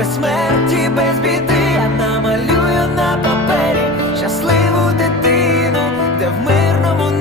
без смерті, без біди, я намалюю на папері щасливу дитину, де в мирному.